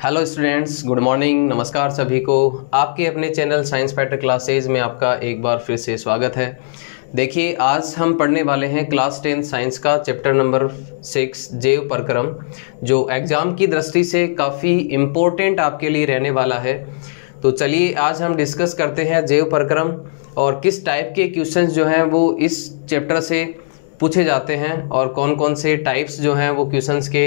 Hello students, good morning, नमस्कार सभी को। आपके अपने चैनल साइंस फैक्टर क्लासेज में आपका एक बार फिर से स्वागत है। देखिए, आज हम पढ़ने वाले हैं क्लास 10 साइंस का चैप्टर नंबर 6 जैव प्रक्रम, जो एग्ज़ाम की दृष्टि से काफ़ी इम्पोर्टेंट आपके लिए रहने वाला है। तो चलिए आज हम डिस्कस करते हैं जैव प्रक्रम और किस टाइप के क्वेश्चंस जो हैं वो इस चैप्टर से पूछे जाते हैं और कौन कौन से टाइप्स जो हैं वो क्वेश्चंस के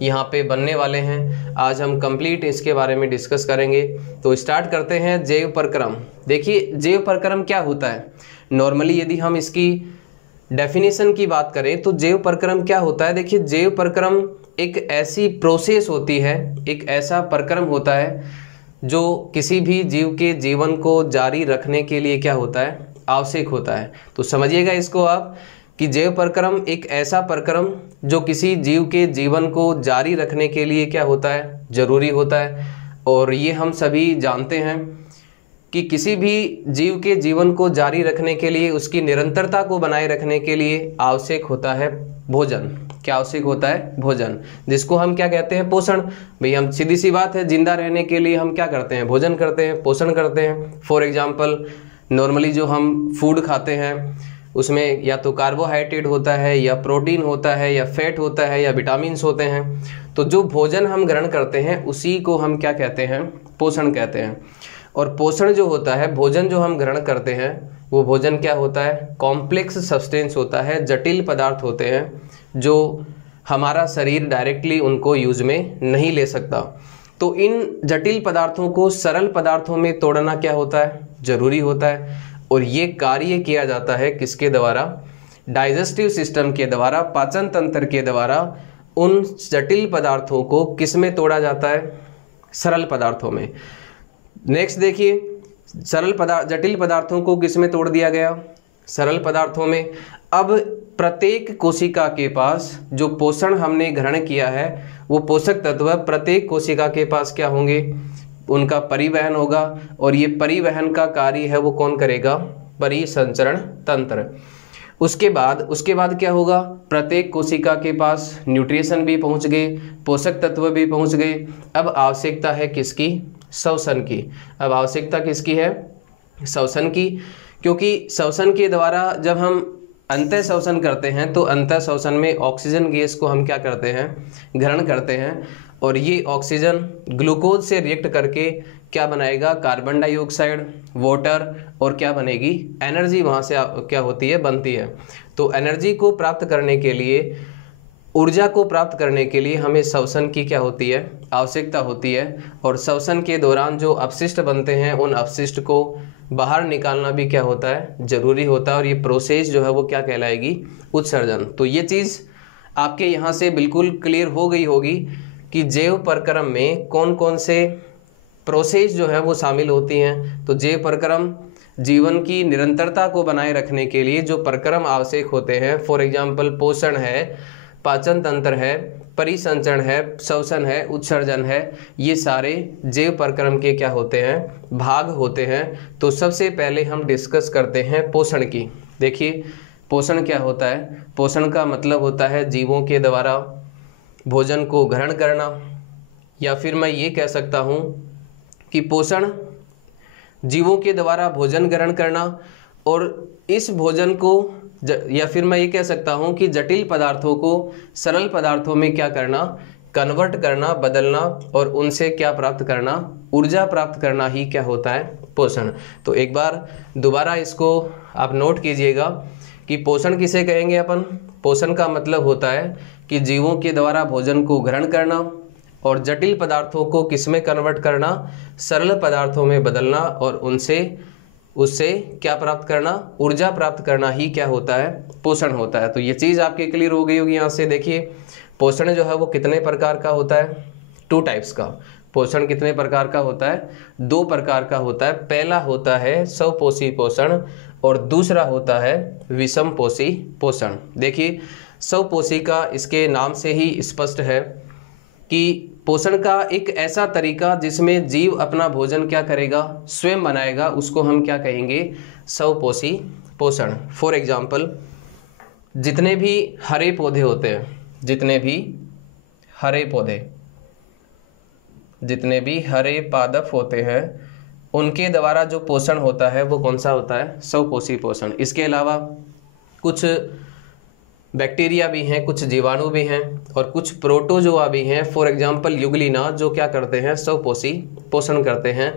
यहाँ पे बनने वाले हैं। आज हम कंप्लीट इसके बारे में डिस्कस करेंगे। तो स्टार्ट करते हैं जैव प्रक्रम। देखिए, जैव प्रक्रम क्या होता है। नॉर्मली यदि हम इसकी डेफिनेशन की बात करें तो जैव प्रक्रम क्या होता है। देखिए, जैव प्रक्रम एक ऐसी प्रोसेस होती है, एक ऐसा प्रक्रम होता है जो किसी भी जीव के जीवन को जारी रखने के लिए क्या होता है, आवश्यक होता है। तो समझिएगा इसको आप कि जैव प्रक्रम एक ऐसा प्रक्रम जो किसी जीव के जीवन को जारी रखने के लिए क्या होता है, जरूरी होता है। और ये हम सभी जानते हैं कि किसी भी जीव के जीवन को जारी रखने के लिए, उसकी निरंतरता को बनाए रखने के लिए आवश्यक होता है भोजन। क्या आवश्यक होता है? भोजन, जिसको हम क्या कहते हैं, पोषण। भाई हम सीधी सी बात है, जिंदा रहने के लिए हम क्या करते हैं, भोजन करते हैं, पोषण करते हैं। फॉर एग्जाम्पल, नॉर्मली जो हम फूड खाते हैं उसमें या तो कार्बोहाइड्रेट होता है, या प्रोटीन होता है, या फैट होता है, या विटामिन्स होते हैं। तो जो भोजन हम ग्रहण करते हैं उसी को हम क्या कहते हैं, पोषण कहते हैं। और पोषण जो होता है, भोजन जो हम ग्रहण करते हैं वो भोजन क्या होता है, कॉम्प्लेक्स सब्सटेंस होता है, जटिल पदार्थ होते हैं जो हमारा शरीर डायरेक्टली उनको यूज में नहीं ले सकता। तो इन जटिल पदार्थों को सरल पदार्थों में तोड़ना क्या होता है, जरूरी होता है। और ये कार्य किया जाता है किसके द्वारा, डाइजेस्टिव सिस्टम के द्वारा, पाचन तंत्र के द्वारा। उन जटिल पदार्थों को किस में तोड़ा जाता है, सरल पदार्थों में। नेक्स्ट देखिए, जटिल पदार्थों को किस में तोड़ दिया गया, सरल पदार्थों में। अब प्रत्येक कोशिका के पास जो पोषण हमने ग्रहण किया है वो पोषक तत्व प्रत्येक कोशिका के पास क्या होंगे, उनका परिवहन होगा। और ये परिवहन का कार्य है वो कौन करेगा, परिसंचरण तंत्र। उसके बाद क्या होगा, प्रत्येक कोशिका के पास न्यूट्रिशन भी पहुंच गए, पोषक तत्व भी पहुंच गए। अब आवश्यकता है किसकी, श्वसन की। अब आवश्यकता किसकी है, श्वसन की। क्योंकि श्वसन के द्वारा जब हम अंतः श्वसन करते हैं तो अंतः श्वसन में ऑक्सीजन गैस को हम क्या करते हैं, ग्रहण करते हैं। और ये ऑक्सीजन ग्लूकोज से रिएक्ट करके क्या बनाएगा, कार्बन डाइऑक्साइड, वाटर, और क्या बनेगी, एनर्जी वहाँ से क्या होती है, बनती है। तो एनर्जी को प्राप्त करने के लिए, ऊर्जा को प्राप्त करने के लिए हमें श्वसन की क्या होती है, आवश्यकता होती है। और श्वसन के दौरान जो अपशिष्ट बनते हैं उन अपशिष्ट को बाहर निकालना भी क्या होता है, जरूरी होता है। और ये प्रोसेस जो है वो क्या कहलाएगी, उत्सर्जन। तो ये चीज़ आपके यहाँ से बिल्कुल क्लियर हो गई होगी कि जैव प्रक्रम में कौन कौन से प्रोसेस जो है वो शामिल होती हैं। तो जैव प्रक्रम जीवन की निरंतरता को बनाए रखने के लिए जो प्रक्रम आवश्यक होते हैं, फॉर एग्जांपल पोषण है, पाचन तंत्र है, परिसंचरण है, श्वसन है, उत्सर्जन है, ये सारे जैव प्रक्रम के क्या होते हैं, भाग होते हैं। तो सबसे पहले हम डिस्कस करते हैं पोषण की। देखिए, पोषण क्या होता है। पोषण का मतलब होता है जीवों के द्वारा भोजन को ग्रहण करना, या फिर मैं ये कह सकता हूँ कि पोषण जीवों के द्वारा भोजन ग्रहण करना, और इस भोजन को या फिर मैं ये कह सकता हूँ कि जटिल पदार्थों को सरल पदार्थों में क्या करना, कन्वर्ट करना, बदलना, और उनसे क्या प्राप्त करना, ऊर्जा प्राप्त करना ही क्या होता है, पोषण। तो एक बार दोबारा इसको आप नोट कीजिएगा कि पोषण किसे कहेंगे अपन। पोषण का मतलब होता है कि जीवों के द्वारा भोजन को ग्रहण करना और जटिल पदार्थों को किसमें कन्वर्ट करना, सरल पदार्थों में बदलना, और उससे क्या प्राप्त करना, ऊर्जा प्राप्त करना ही क्या होता है, पोषण होता है। तो ये चीज़ आपके क्लियर हो गई होगी। यहाँ से देखिए, पोषण जो है वो कितने प्रकार का होता है, 2 टाइप्स का। पोषण कितने प्रकार का होता है, 2 प्रकार का होता है। पहला होता है स्वपोषी पोषण और दूसरा होता है विषमपोषी पोषण। देखिए, स्वपोषी का इसके नाम से ही स्पष्ट है कि पोषण का एक ऐसा तरीका जिसमें जीव अपना भोजन क्या करेगा, स्वयं बनाएगा, उसको हम क्या कहेंगे, स्वपोषी पोषण। फॉर एग्जाम्पल, जितने भी हरे पौधे होते हैं, जितने भी हरे पौधे, जितने भी हरे पादप होते हैं उनके द्वारा जो पोषण होता है वो कौन सा होता है? स्वपोषी पोषण। इसके अलावा कुछ बैक्टीरिया भी हैं, कुछ जीवाणु भी हैं और कुछ प्रोटोजोआ भी हैं, फॉर एग्जांपल यूग्लिना, जो क्या करते हैं? स्वपोषी पोषण करते हैं,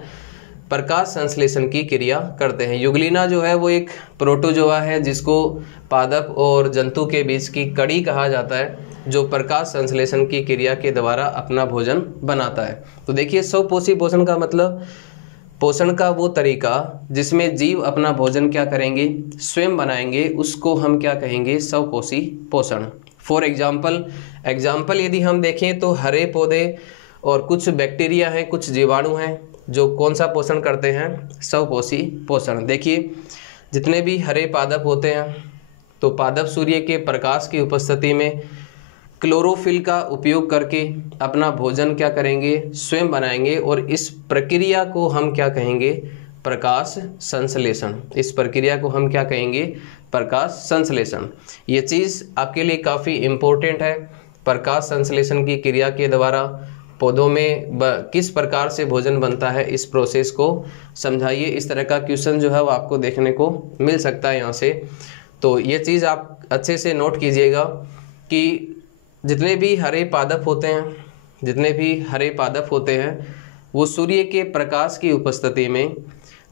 प्रकाश संश्लेषण की क्रिया करते हैं। यूग्लिना जो है वो एक प्रोटोजोआ है जिसको पादप और जंतु के बीच की कड़ी कहा जाता है, जो प्रकाश संश्लेषण की क्रिया के द्वारा अपना भोजन बनाता है। तो देखिए, स्वपोषी पोषण का मतलब पोषण का वो तरीका जिसमें जीव अपना भोजन क्या करेंगे? स्वयं बनाएंगे, उसको हम क्या कहेंगे? स्वपोषी पोषण। फॉर एग्जाम्पल यदि हम देखें तो हरे पौधे और कुछ बैक्टीरिया हैं, कुछ जीवाणु हैं जो कौन सा पोषण करते हैं? स्वपोषी पोषण। देखिए, जितने भी हरे पादप होते हैं तो पादप सूर्य के प्रकाश की उपस्थिति में क्लोरोफिल का उपयोग करके अपना भोजन क्या करेंगे? स्वयं बनाएंगे और इस प्रक्रिया को हम क्या कहेंगे? प्रकाश संश्लेषण। इस प्रक्रिया को हम क्या कहेंगे? प्रकाश संश्लेषण। ये चीज़ आपके लिए काफ़ी इम्पोर्टेंट है। प्रकाश संश्लेषण की क्रिया के द्वारा पौधों में किस प्रकार से भोजन बनता है, इस प्रोसेस को समझाइए। इस तरह का क्वेश्चन जो है वो आपको देखने को मिल सकता है यहाँ से। तो ये चीज़ आप अच्छे से नोट कीजिएगा कि जितने भी हरे पादप होते हैं वो सूर्य के प्रकाश की उपस्थिति में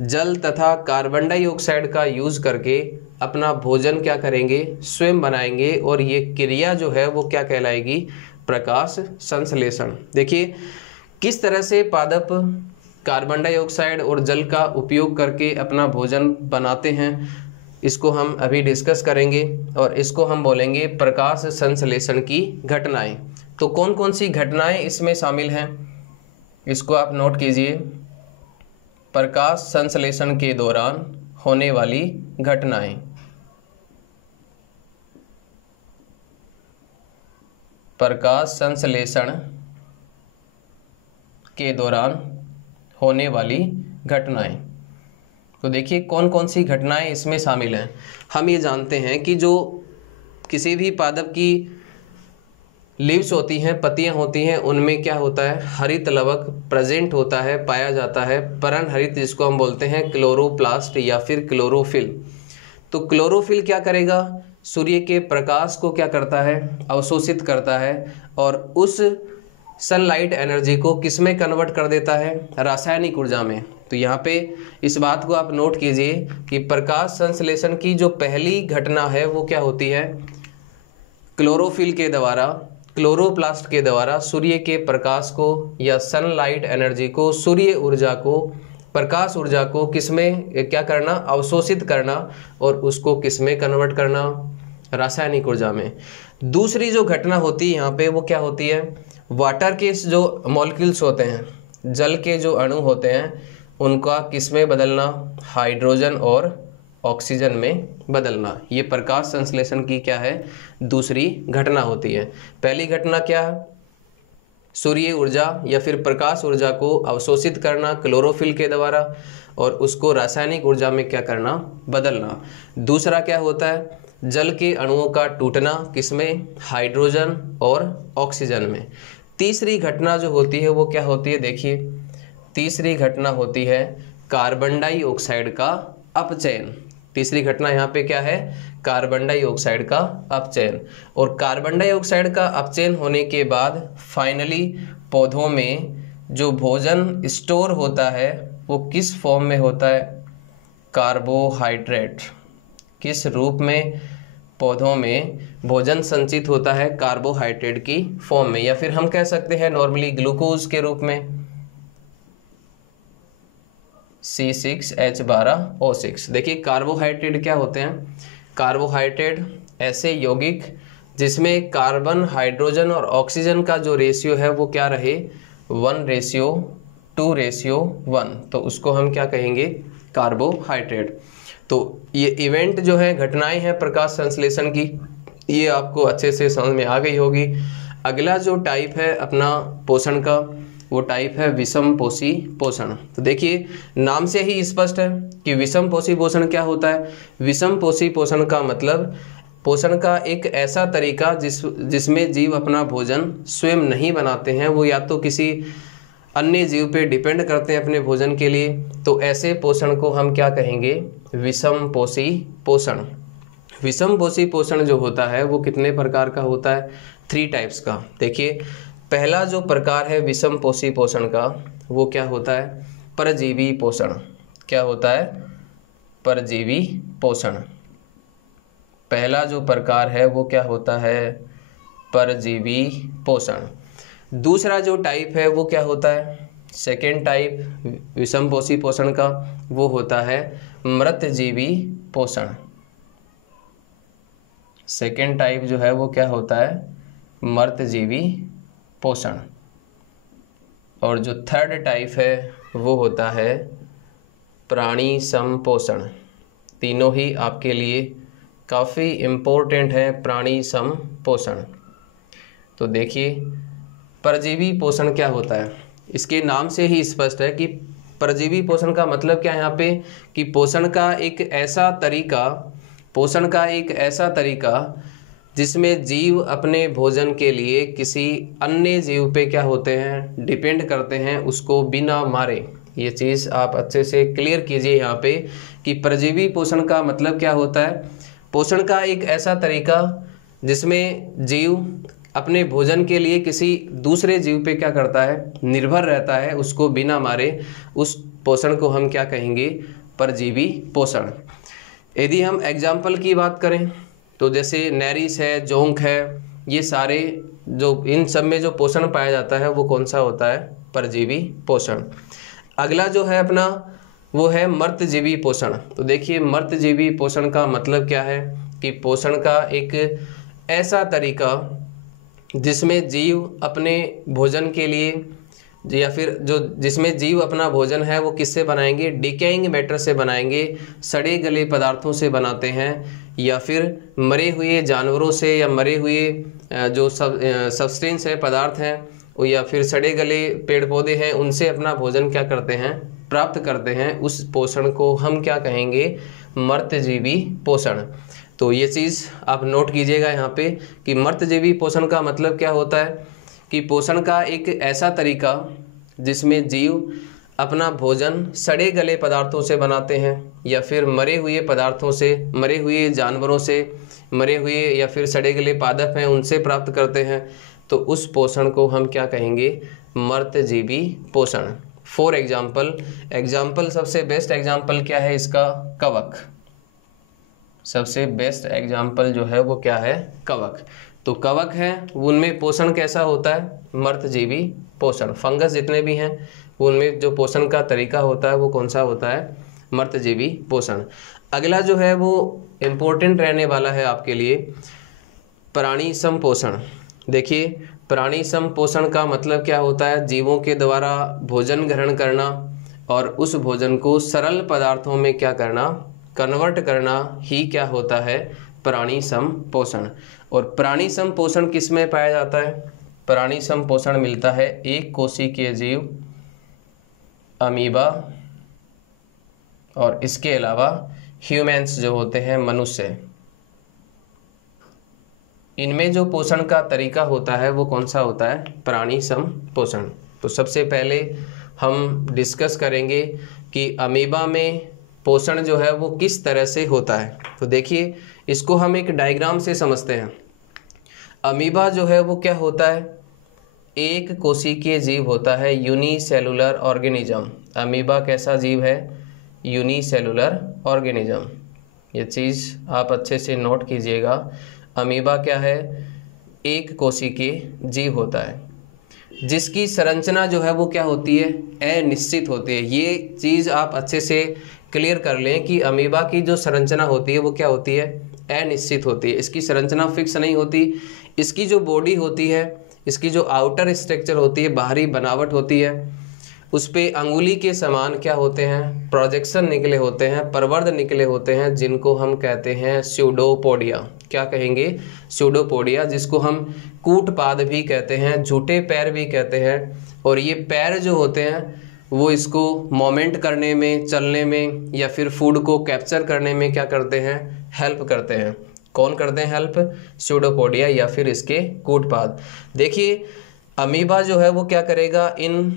जल तथा कार्बन डाइऑक्साइड का यूज़ करके अपना भोजन क्या करेंगे? स्वयं बनाएंगे और ये क्रिया जो है वो क्या कहलाएगी? प्रकाश संश्लेषण। देखिए, किस तरह से पादप कार्बन डाइऑक्साइड और जल का उपयोग करके अपना भोजन बनाते हैं, इसको हम अभी डिस्कस करेंगे और इसको हम बोलेंगे प्रकाश संश्लेषण की घटनाएं। तो कौन कौन सी घटनाएं इसमें शामिल हैं, इसको आप नोट कीजिए। प्रकाश संश्लेषण के दौरान होने वाली घटनाएं। प्रकाश संश्लेषण के दौरान होने वाली घटनाएं। तो देखिए, कौन कौन सी घटनाएं इसमें शामिल हैं। हम ये जानते हैं कि जो किसी भी पादप की लीव्स होती हैं, पत्तियां होती हैं, उनमें क्या होता है? हरित लवक प्रेजेंट होता है, पाया जाता है। पर्ण हरित जिसको हम बोलते हैं क्लोरोप्लास्ट या फिर क्लोरोफिल। तो क्लोरोफिल क्या करेगा? सूर्य के प्रकाश को क्या करता है? अवशोषित करता है और उस सनलाइट एनर्जी को किस में कन्वर्ट कर देता है? रासायनिक ऊर्जा में। तो यहाँ पे इस बात को आप नोट कीजिए कि प्रकाश संश्लेषण की जो पहली घटना है वो क्या होती है? क्लोरोफिल के द्वारा, क्लोरोप्लास्ट के द्वारा सूर्य के प्रकाश को या सनलाइट एनर्जी को, सूर्य ऊर्जा को, प्रकाश ऊर्जा को किसमें क्या करना? अवशोषित करना और उसको किसमें कन्वर्ट करना? रासायनिक ऊर्जा में। दूसरी जो घटना होती है यहाँ पे वो क्या होती है? वाटर के जो मॉलिक्यूल्स होते हैं, जल के जो अणु होते हैं, उनका किसमें बदलना? हाइड्रोजन और ऑक्सीजन में बदलना। ये प्रकाश संश्लेषण की क्या है? दूसरी घटना होती है। पहली घटना क्या है? सूर्य ऊर्जा या फिर प्रकाश ऊर्जा को अवशोषित करना क्लोरोफिल के द्वारा और उसको रासायनिक ऊर्जा में क्या करना? बदलना। दूसरा क्या होता है? जल के अणुओं का टूटना, किसमें? हाइड्रोजन और ऑक्सीजन में। तीसरी घटना जो होती है वो क्या होती है? देखिए, तीसरी घटना होती है कार्बन डाइऑक्साइड का अपचयन। तीसरी घटना यहाँ पे क्या है? कार्बन डाइऑक्साइड का अपचयन। और कार्बन डाइऑक्साइड का अपचयन होने के बाद फाइनली पौधों में जो भोजन स्टोर होता है वो किस फॉर्म में होता है? कार्बोहाइड्रेट। किस रूप में पौधों में भोजन संचित होता है? कार्बोहाइड्रेट की फॉर्म में, या फिर हम कह सकते हैं नॉर्मली ग्लूकोज के रूप में, C6H12O6। देखिए, कार्बोहाइड्रेट क्या होते हैं? कार्बोहाइड्रेट ऐसे यौगिक जिसमें कार्बन, हाइड्रोजन और ऑक्सीजन का जो रेशियो है वो क्या रहे? 1:2:1। तो उसको हम क्या कहेंगे? कार्बोहाइड्रेट। तो ये इवेंट जो है, घटनाएं हैं प्रकाश संश्लेषण की, ये आपको अच्छे से समझ में आ गई होगी। अगला जो टाइप है अपना पोषण का, वो टाइप है विषमपोषी पोषण। तो देखिए, नाम से ही स्पष्ट है कि विषमपोषी पोषण क्या होता है। विषमपोषी पोषण का मतलब पोषण का एक ऐसा तरीका जिसमें जीव अपना भोजन स्वयं नहीं बनाते हैं, वो या तो किसी अन्य जीव पे डिपेंड करते हैं अपने भोजन के लिए, तो ऐसे पोषण को हम क्या कहेंगे? विषम पोषी पोषण। विषम पोषी पोषण जो होता है वो कितने प्रकार का होता है? 3 टाइप्स का। देखिए, पहला जो प्रकार है विषम पोषी पोषण का वो क्या होता है? परजीवी पोषण। क्या होता है? परजीवी पोषण। पहला जो प्रकार है वो क्या होता है? परजीवी पोषण। दूसरा जो टाइप है वो क्या होता है? सेकेंड टाइप विषम पोषी पोषण का वो होता है मृतजीवी पोषण। सेकेंड टाइप जो है वो क्या होता है? मृतजीवी पोषण। और जो थर्ड टाइप है वो होता है प्राणी सम पोषण। तीनों ही आपके लिए काफ़ी इम्पोर्टेंट है, प्राणी सम पोषण। तो देखिए, परजीवी पोषण क्या होता है? इसके नाम से ही स्पष्ट है कि परजीवी पोषण का मतलब क्या है यहाँ पे, कि पोषण का एक ऐसा तरीका जिसमें जीव अपने भोजन के लिए किसी अन्य जीव पे क्या होते हैं? डिपेंड करते हैं, उसको बिना मारे। ये चीज़ आप अच्छे से क्लियर कीजिए यहाँ पे कि परजीवी पोषण का मतलब क्या होता है। पोषण का एक ऐसा तरीका जिसमें जीव अपने भोजन के लिए किसी दूसरे जीव पे क्या करता है? निर्भर रहता है, उसको बिना मारे। उस पोषण को हम क्या कहेंगे? परजीवी पोषण। यदि हम एग्जाम्पल की बात करें तो जैसे नैरिस है, जोंक है, ये सारे जो इन सब में जो पोषण पाया जाता है वो कौन सा होता है? परजीवी पोषण। अगला जो है अपना वो है मृतजीवी पोषण। तो देखिए, मृतजीवी पोषण का मतलब क्या है कि पोषण का एक ऐसा तरीका जिसमें जीव अपने भोजन के लिए या फिर जो जिसमें जीव अपना भोजन है वो किससे बनाएंगे? डिकेइंग मैटर से बनाएंगे, सड़े गले पदार्थों से बनाते हैं, या फिर मरे हुए जानवरों से या मरे हुए जो सब्सटेंस है, पदार्थ हैं, या फिर सड़े गले पेड़ पौधे हैं, उनसे अपना भोजन क्या करते हैं? प्राप्त करते हैं। उस पोषण को हम क्या कहेंगे? मृतजीवी पोषण। तो ये चीज़ आप नोट कीजिएगा यहाँ पे कि मृतजीवी पोषण का मतलब क्या होता है कि पोषण का एक ऐसा तरीका जिसमें जीव अपना भोजन सड़े गले पदार्थों से बनाते हैं, या फिर मरे हुए पदार्थों से, मरे हुए जानवरों से, मरे हुए या फिर सड़े गले पादप हैं उनसे प्राप्त करते हैं, तो उस पोषण को हम क्या कहेंगे? मृतजीवी पोषण। फॉर एग्जाम्पल सबसे बेस्ट एग्जाम्पल क्या है इसका? कवक। सबसे बेस्ट एग्जाम्पल जो है वो क्या है? कवक। तो कवक है, उनमें पोषण कैसा होता है? मृतजीवी पोषण। फंगस जितने भी हैं उनमें जो पोषण का तरीका होता है वो कौन सा होता है? मृतजीवी पोषण। अगला जो है वो इम्पोर्टेंट रहने वाला है आपके लिए, प्राणी सम पोषण। देखिए, प्राणी सम पोषण का मतलब क्या होता है? जीवों के द्वारा भोजन ग्रहण करना और उस भोजन को सरल पदार्थों में क्या करना? कन्वर्ट करना ही क्या होता है? प्राणी सम पोषण। और प्राणी सम पोषण किस में पाया जाता है? प्राणी सम पोषण मिलता है एक कोशिकीय जीव, अमीबा, और इसके अलावा ह्यूमन्स जो होते हैं, मनुष्य। इनमें जो पोषण का तरीका होता है वो कौन सा होता है? प्राणी सम पोषण। तो सबसे पहले हम डिस्कस करेंगे कि अमीबा में पोषण जो है वो किस तरह से होता है। तो देखिए, इसको हम एक डायग्राम से समझते हैं। अमीबा जो है वो क्या होता है? एक कोशिकीय जीव होता है, यूनिसेलुलर ऑर्गेनिज्म। अमीबा कैसा जीव है? Unicellular organism. ये चीज़ आप अच्छे से नोट कीजिएगा। अमीबा क्या है? एक कोशिकीय जीव होता है जिसकी संरचना जो है वो क्या होती है? अनिश्चित होती है। ये चीज़ आप अच्छे से क्लियर कर लें कि अमीबा की जो संरचना होती है वो क्या होती है? अनिश्चित होती है। इसकी संरचना फिक्स नहीं होती। इसकी जो बॉडी होती है, इसकी जो आउटर स्ट्रक्चर होती है, बाहरी बनावट होती है, उस पे अंगुली के समान क्या होते हैं? प्रोजेक्शन निकले होते हैं, प्रवर्ध निकले होते हैं, जिनको हम कहते हैं स्यूडोपोडिया। क्या कहेंगे? स्यूडोपोडिया, जिसको हम कूटपाद भी कहते हैं, झूठे पैर भी कहते हैं। और ये पैर जो होते हैं वो इसको मोमेंट करने में, चलने में, या फिर फूड को कैप्चर करने में क्या करते हैं? हेल्प करते हैं। कौन करते हैं हेल्प? स्यूडोपोडिया या फिर इसके कूटपाद। देखिए, अमीबा जो है वो क्या करेगा? इन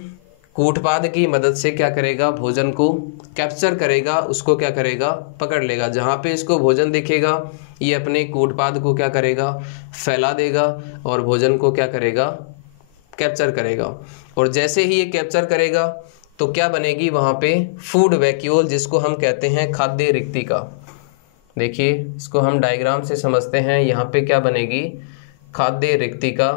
कूटपाद की मदद से क्या करेगा, भोजन को कैप्चर करेगा, उसको क्या करेगा, पकड़ लेगा। जहाँ पे इसको भोजन दिखेगा ये अपने कूटपाद को क्या करेगा, फैला देगा और भोजन को क्या करेगा, कैप्चर करेगा। और जैसे ही ये कैप्चर करेगा तो क्या बनेगी वहाँ पे, फूड वैक्यूल, जिसको हम कहते हैं खाद्य रिक्तिका। देखिए इसको हम डायग्राम से समझते हैं। यहाँ पे क्या बनेगी, खाद्य रिक्तिका,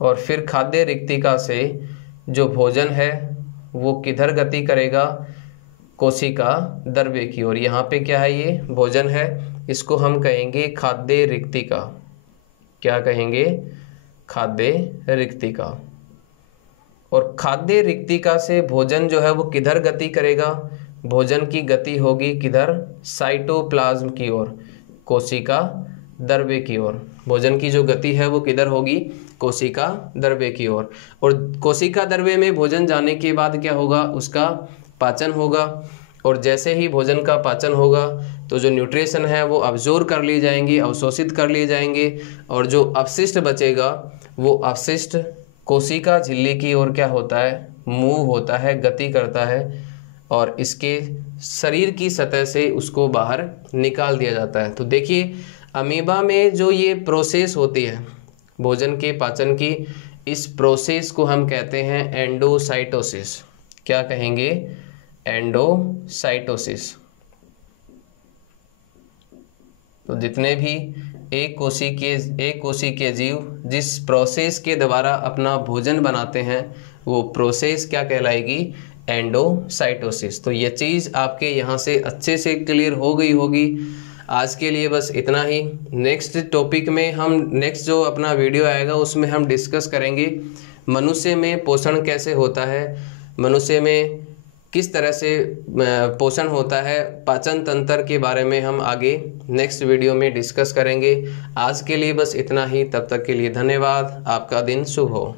और फिर खाद्य रिक्तिका से जो भोजन है वो किधर गति करेगा, कोशिका द्रव्य की ओर। यहाँ पे क्या है, ये भोजन है, इसको हम कहेंगे खाद्य रिक्तिका। क्या कहेंगे, खाद्य रिक्तिका। और खाद्य रिक्तिका से भोजन जो है वो किधर गति करेगा, भोजन की गति होगी किधर, साइटोप्लाज्म की ओर, कोशिका द्रव्य की ओर। भोजन की जो गति है वो किधर होगी, कोशिका द्रव्य की ओर। और कोशिका द्रव्य में भोजन जाने के बाद क्या होगा, उसका पाचन होगा। और जैसे ही भोजन का पाचन होगा तो जो न्यूट्रिशन है वो अब्जॉर्ब कर लिए जाएंगे, अवशोषित कर लिए जाएंगे, और जो अपशिष्ट बचेगा वो अपशिष्ट कोशिका झिल्ली की ओर क्या होता है, मूव होता है, गति करता है, और इसके शरीर की सतह से उसको बाहर निकाल दिया जाता है। तो देखिए अमीबा में जो ये प्रोसेस होती है भोजन के पाचन की, इस प्रोसेस को हम कहते हैं एंडोसाइटोसिस। क्या कहेंगे, एंडोसाइटोसिस। तो जितने भी एक कोशिकीय जीव जिस प्रोसेस के द्वारा अपना भोजन बनाते हैं वो प्रोसेस क्या कहलाएगी, एंडोसाइटोसिस। तो ये चीज़ आपके यहाँ से अच्छे से क्लियर हो गई होगी। आज के लिए बस इतना ही। नेक्स्ट टॉपिक में हम नेक्स्ट जो अपना वीडियो आएगा उसमें हम डिस्कस करेंगे मनुष्य में पोषण कैसे होता है, मनुष्य में किस तरह से पोषण होता है, पाचन तंत्र के बारे में हम आगे नेक्स्ट वीडियो में डिस्कस करेंगे। आज के लिए बस इतना ही। तब तक के लिए धन्यवाद। आपका दिन शुभ हो।